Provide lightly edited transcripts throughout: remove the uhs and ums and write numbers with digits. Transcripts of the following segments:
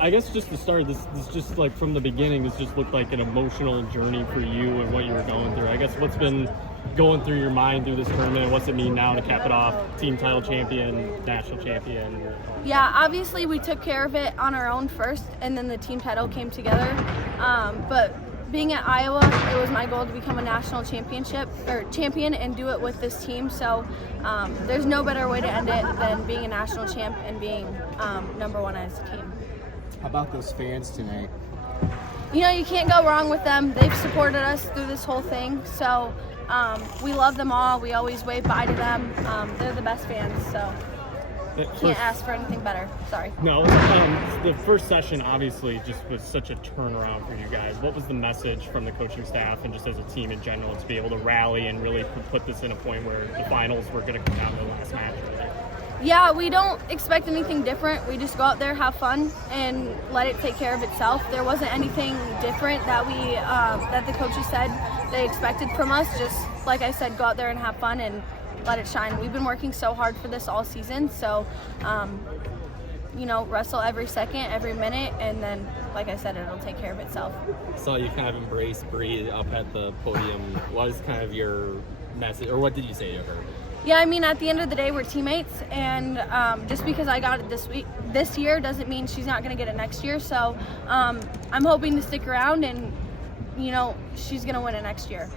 I guess just to start, this just like from the beginning, this just looked like an emotional journey for you and what you were going through. I guess what's been going through your mind through this tournament? What's it mean now to cap it off? Team title champion, national champion. Yeah, obviously we took care of it on our own first, and then the team title came together. But being at Iowa, it was my goal to become a national champion and do it with this team. So there's no better way to end it than being a national champ and being number one as a team. How about those fans tonight? You know, you can't go wrong with them. They've supported us through this whole thing. So we love them all. We always wave bye to them. They're the best fans, so can't ask for anything better. Sorry. No, the first session obviously just was such a turnaround for you guys. What was the message from the coaching staff and just as a team in general to be able to rally and really put this in a point where the finals were going to come down to the last match? Yeah, we don't expect anything different. We just go out there, have fun, and let it take care of itself. There wasn't anything different that that the coaches said they expected from us. Just like I said, go out there and have fun and let it shine. We've been working so hard for this all season, so you know, wrestle every second, every minute, and then, like I said, it'll take care of itself. Saw you kind of embrace Bree up at the podium. What is kind of your message, or what did you say to her? Yeah, I mean, at the end of the day, we're teammates, and just because I got it this year doesn't mean she's not going to get it next year. So I'm hoping to stick around, and you know, she's going to win it next year.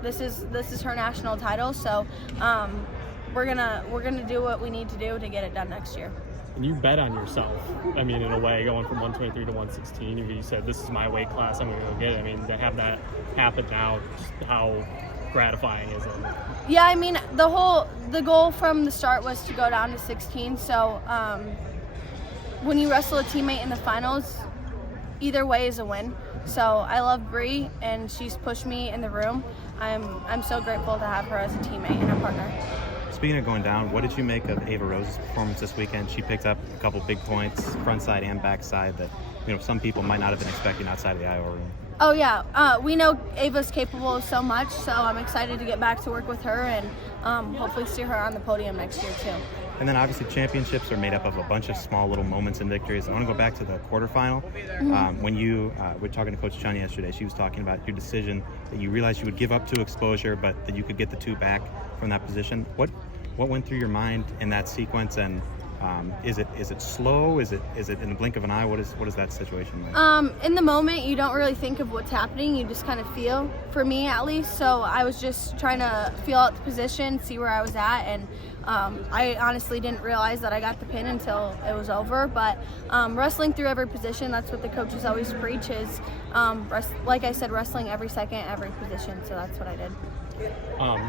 This is her national title, so we're gonna do what we need to do to get it done next year. And you bet on yourself. I mean, in a way, going from 123 to 116. You said, "This is my weight class. I'm going to go get it." I mean, to have that happen now, just how gratifying is it? Yeah, I mean, the goal from the start was to go down to 16. So when you wrestle a teammate in the finals, either way is a win. So I love Bree, and she's pushed me in the room. I'm so grateful to have her as a teammate and a partner. Speaking of going down, what did you make of Ava Rose's performance this weekend? She picked up a couple big points, front side and back side, that some people might not have been expecting outside of the Iowa room. Oh yeah, we know Ava's capable of so much, so I'm excited to get back to work with her and hopefully see her on the podium next year too. And then obviously championships are made up of a bunch of small little moments and victories. I want to go back to the quarterfinal. When you were talking to Coach Chun yesterday, she was talking about your decision that you realized you would give up 2 exposure, but that you could get the 2 back from that position. What went through your mind in that sequence, and is it slow? Is it in the blink of an eye? What is that situation like? In the moment, you don't really think of what's happening. You just kind of feel, for me at least. So I was just trying to feel out the position, see where I was at, and I honestly didn't realize that I got the pin until it was over. But wrestling through every position, that's what the coaches always preach is, like I said, wrestling every second, every position. So that's what I did.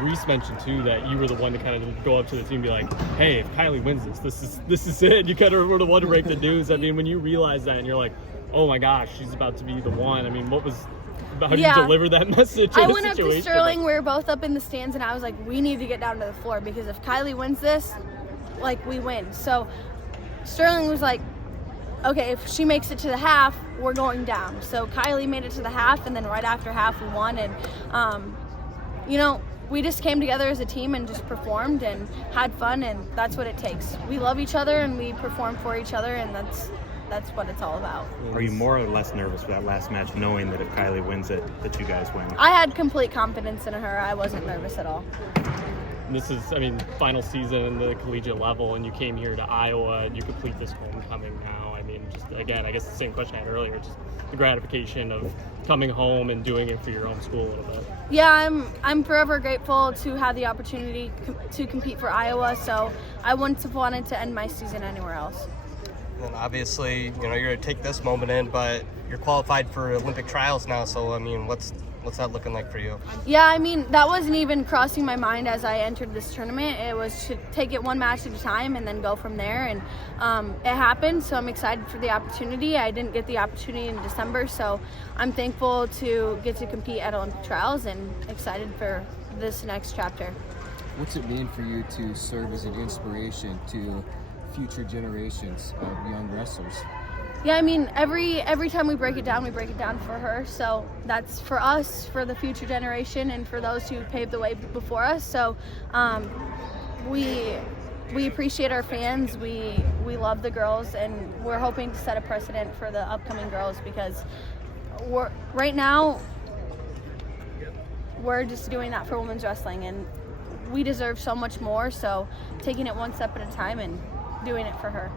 Reese mentioned too that you were the one to kind of go up to the team and be like, "Hey, if Kylie wins this is it." You kind of were the one to break the news. I mean, when you realize that and you're like, "Oh my gosh, she's about to be the one." I mean, how did you deliver that message? I went up to Sterling. We were both up in the stands, and I was like, "We need to get down to the floor because if Kylie wins this, like, we win." So Sterling was like, "Okay, if she makes it to the half, we're going down." So Kylie made it to the half, and then right after half, we won. And we just came together as a team and just performed and had fun, and that's what it takes. We love each other and we perform for each other, and that's what it's all about. Are you more or less nervous for that last match, knowing that if Kylie wins it, that you guys win? I had complete confidence in her. I wasn't nervous at all. This is, final season in the collegiate level, and you came here to Iowa and you complete this homecoming now. I mean, just again, I guess the same question I had earlier, just the gratification of coming home and doing it for your own school a little bit. Yeah, I'm forever grateful to have the opportunity to compete for Iowa, so I wouldn't have wanted to end my season anywhere else. And obviously, you're going to take this moment in, but you're qualified for Olympic trials now, so what's that looking like for you? Yeah, that wasn't even crossing my mind as I entered this tournament. It was to take it one match at a time and then go from there, and it happened, so I'm excited for the opportunity. I didn't get the opportunity in December, so I'm thankful to get to compete at Olympic trials and excited for this next chapter. What's it mean for you to serve as an inspiration to future generations of young wrestlers? Yeah, every time we break it down for her. So that's for us, for the future generation, and for those who paved the way before us. So we we appreciate our fans. We love the girls, and we're hoping to set a precedent for the upcoming girls, because right now we're just doing that for women's wrestling, and we deserve so much more. So taking it one step at a time and doing it for her.